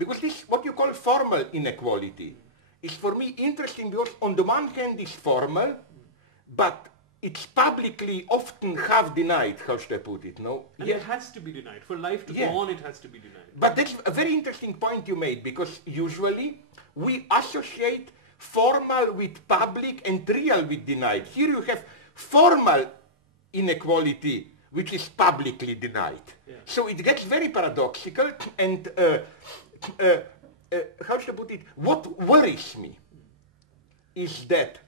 because this, what you call formal inequality, is for me interesting because on the one hand it's formal, but it's publicly often half denied, how should I put it, no? And it has to be denied. For life to go on, it has to be denied. But that's a very interesting point you made, because usually we associate formal with public and real with denied. Here you have formal inequality, which is publicly denied. Yeah. So it gets very paradoxical, and how should I put it? What worries me is that,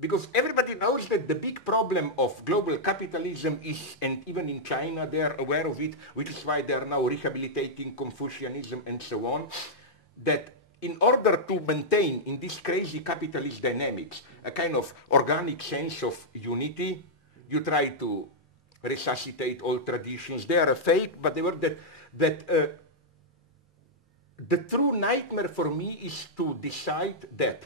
because everybody knows that the big problem of global capitalism is, and even in China they are aware of it, which is why they are now rehabilitating Confucianism and so on, that in order to maintain in this crazy capitalist dynamics a kind of organic sense of unity, you try to resuscitate old traditions. They are a fake, but they were that the true nightmare for me is to decide that,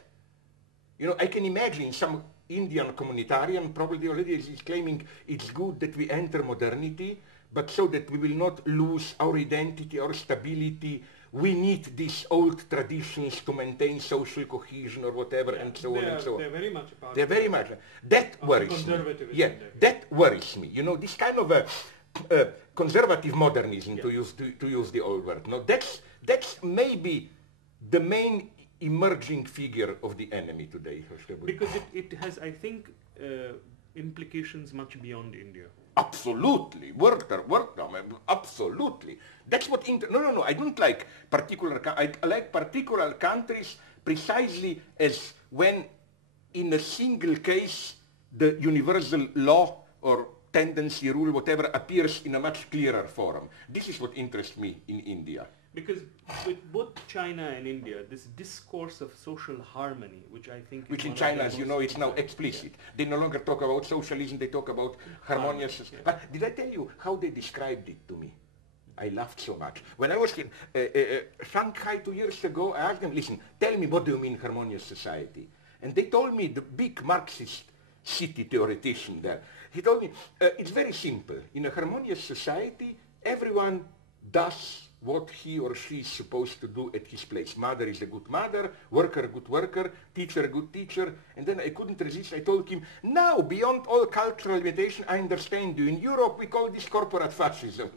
you know, I can imagine some Indian communitarian probably already is claiming it's good that we enter modernity, but so that we will not lose our identity, our stability, we need these old traditions to maintain social cohesion or whatever, and so on and so on. They're very much a part They're very much. That worries me. Yeah, that worries me. You know, this kind of a conservative modernism, to use the old word. No, that's maybe the main emerging figure of the enemy today. Because it has, I think, implications much beyond India. Absolutely, absolutely. That's what no, I don't like particular, I like particular countries precisely as when in a single case the universal law or tendency, rule, whatever, appears in a much clearer form. This is what interests me in India. Because with both China and India, this discourse of social harmony, which I think... Which in China, as you know, it's now explicit. Yeah. They no longer talk about socialism, they talk about harmonious... Yeah. But did I tell you how they described it to me? I laughed so much. When I was in Shanghai 2 years ago, I asked them, listen, tell me what do you mean harmonious society? And they told me, the big Marxist city theoretician there, he told me, it's very simple. In a harmonious society, everyone does what he or she is supposed to do at his place. Mother is a good mother, worker a good worker, teacher a good teacher. And then I couldn't resist. I told him, now, beyond all cultural limitation, I understand you. In Europe, we call this corporate fascism.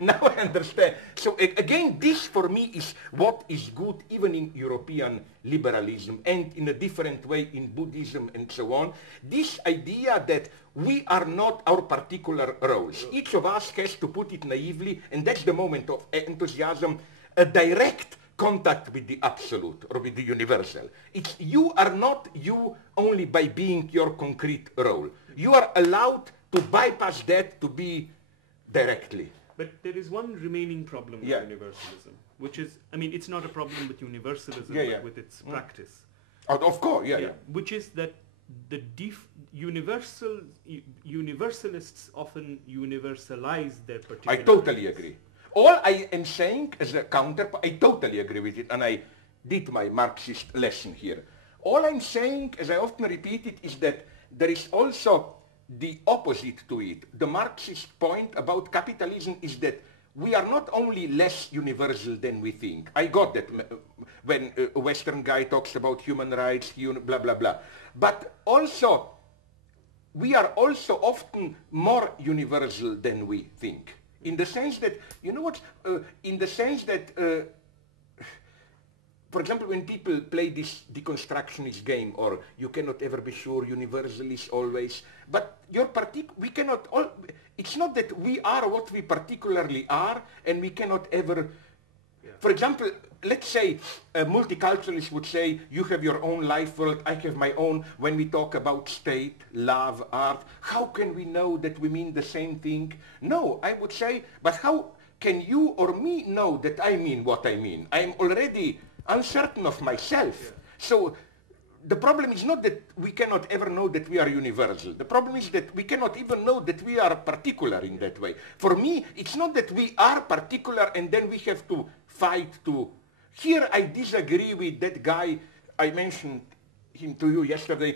Now I understand. So again, this for me is what is good even in European liberalism and in a different way in Buddhism and so on. This idea that we are not our particular roles. Each of us has, to put it naively, and that's the moment of enthusiasm, a direct contact with the absolute or with the universal. It's you are not you only by being your concrete role. You are allowed to bypass that to be directly. But there is one remaining problem with universalism, which is, I mean, it's not a problem with universalism, but with its practice. Of course, which is that the universalists often universalize their particular... I totally agree. All I am saying as a counterpart, I totally agree with it, and I did my Marxist lesson here. All I'm saying, as I often repeat it, is that there is also the opposite to it. The Marxist point about capitalism is that we are not only less universal than we think. I got that when a Western guy talks about human rights, blah, blah, blah. But also, we are also often more universal than we think. In the sense that, you know what, in the sense that, for example, when people play this deconstructionist game, or you cannot ever be sure, universal is always, but we cannot, it's not that we are what we particularly are, and we cannot ever, for example, let's say a multiculturalist would say, you have your own life world, I have my own. When we talk about state, love, art, how can we know that we mean the same thing? No, I would say, but how can you or me know that I mean what I mean? I am already uncertain of myself. So the problem is not that we cannot ever know that we are universal. The problem is that we cannot even know that we are particular in that way. For me, it's not that we are particular and then we have to fight to... Here I disagree with that guy, I mentioned him to you yesterday,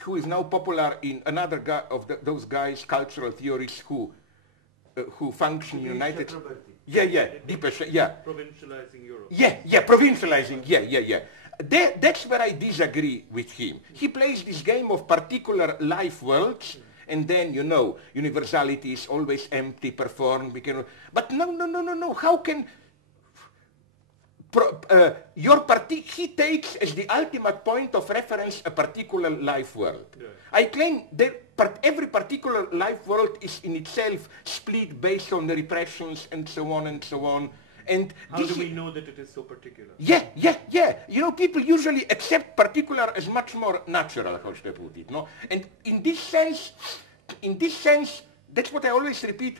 who is now popular in another guy of those guys, cultural theorists who function united. Provincializing Europe. Provincializing, That's where I disagree with him. He plays this game of particular life worlds, and then, you know, universality is always empty, performed. But no. How can... he takes as the ultimate point of reference a particular life world. Yeah. I claim that every particular life world is in itself split based on the repressions and so on and so on. And how do we know that it is so particular? Yeah. You know, people usually accept particular as much more natural, how should I put it, no? And in this sense, that's what I always repeat,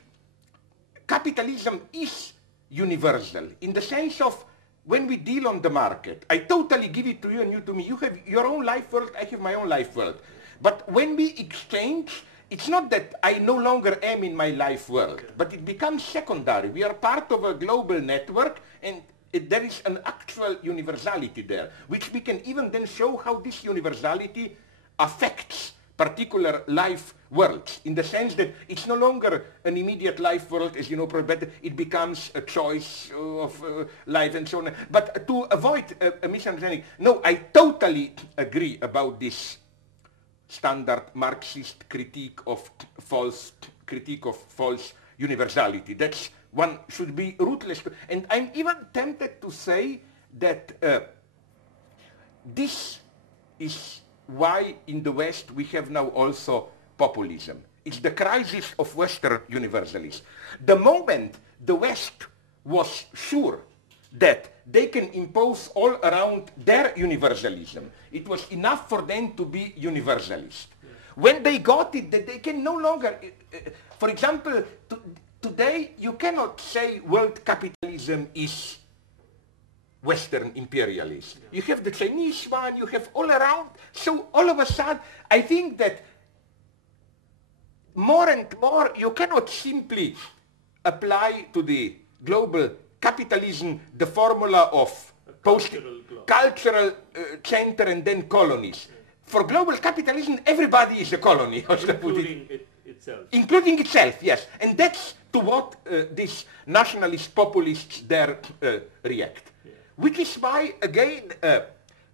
capitalism is universal in the sense of when we deal on the market, I totally give it to you and you to me. You have your own life world, I have my own life world. But when we exchange, it's not that I no longer am in my life world, but it becomes secondary. We are part of a global network, and there is an actual universality there, which we can even then show how this universality affects particular life worlds, in the sense that it's no longer an immediate life world, as you know, but it becomes a choice of life and so on. But to avoid a misunderstanding, no, I totally agree about this standard Marxist critique of false universality. That's one should be ruthless. And I'm even tempted to say that this is why in the West we have now also populism. It's the crisis of Western universalism. The moment the West was sure that they can impose all around their universalism, it was enough for them to be universalist. Yeah. When they got it, that they can no longer, for example, today you cannot say world capitalism is Western imperialism. Yeah. You have the Chinese one, you have all around. So all of a sudden, I think that more and more you cannot simply apply to the global capitalism the formula of post-cultural center and then colonies. Yeah. For global capitalism, everybody is a colony. Including itself, yes. And that's to what these nationalist populists there react. Yeah. Which is why, again,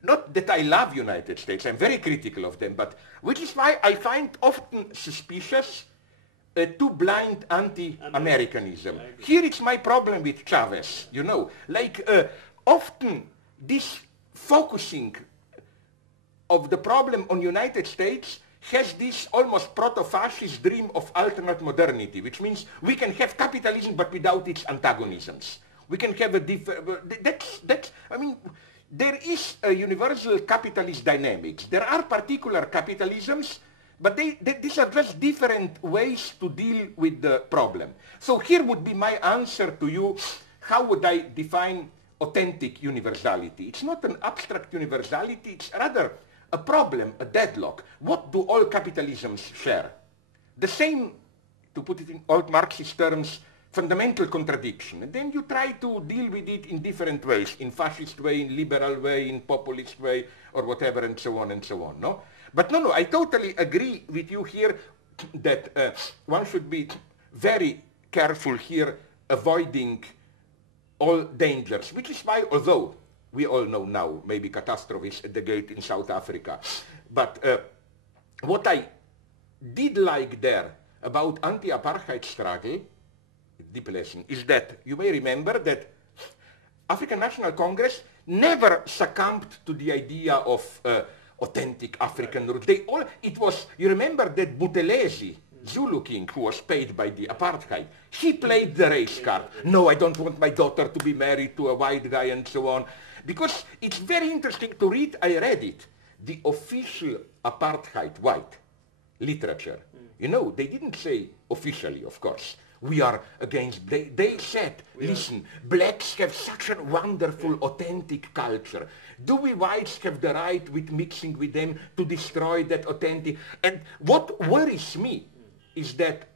not that I love United States, I'm very critical of them, but which is why I find often suspicious too blind anti-Americanism. Here it's my problem with Chavez, you know. Like, often this focusing of the problem on United States has this almost proto-fascist dream of alternate modernity, which means we can have capitalism but without its antagonisms. We can have a I mean, there is a universal capitalist dynamics. There are particular capitalisms, but these are just different ways to deal with the problem. So here would be my answer to you. How would I define authentic universality? It's not an abstract universality, it's rather a problem, a deadlock. What do all capitalisms share? The same, to put it in old Marxist terms, fundamental contradiction. And then you try to deal with it in different ways, in fascist way, in liberal way, in populist way, or whatever, and so on, no? But no, I totally agree with you here that one should be very careful here, avoiding all dangers, which is why, although we all know now, maybe catastrophes at the gate in South Africa, but what I did like there about anti-apartheid struggle, deep lesson, is that you may remember that African National Congress never succumbed to the idea of authentic African roots. It was, you remember that Buthelezi, Zulu king, who was paid by the apartheid, he played the race card. No, I don't want my daughter to be married to a white guy and so on. Because it's very interesting to read, I read it, the official apartheid white literature. You know, they didn't say officially, of course, we are against, they said, listen, blacks have such a wonderful, authentic culture. Do we whites have the right with mixing with them to destroy that authentic? And what worries me is that...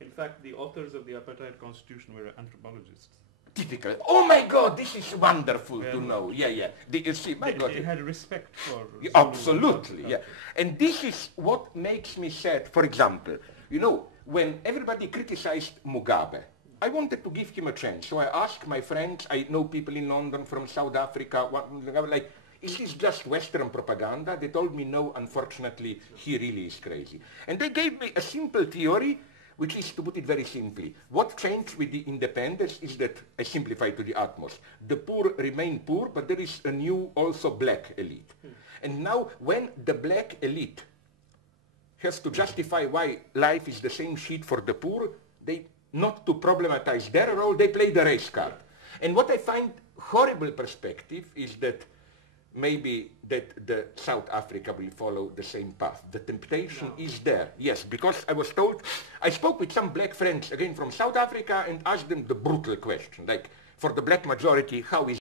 In fact, the authors of the apartheid constitution were anthropologists. Typical. Oh my God, this is wonderful to know. Yeah. You see, my God. They had respect for... Absolutely, yeah. And this is what makes me sad. For example, you know, when everybody criticized Mugabe, I wanted to give him a chance. So I asked my friends, I know people in London from South Africa, like, is this just Western propaganda? They told me, no, unfortunately, he really is crazy. And they gave me a simple theory, which is, to put it very simply, what changed with the independence is that, I simplify to the utmost, the poor remain poor, but there is a new, also black elite. And now, when the black elite has to justify why life is the same shit for the poor, they, not to problematize their role, they play the race card. And what I find horrible perspective is that maybe that the South Africa will follow the same path. The temptation is there, yes, because I was told, I spoke with some black friends, again from South Africa, and asked them the brutal question, like, for the black majority, how is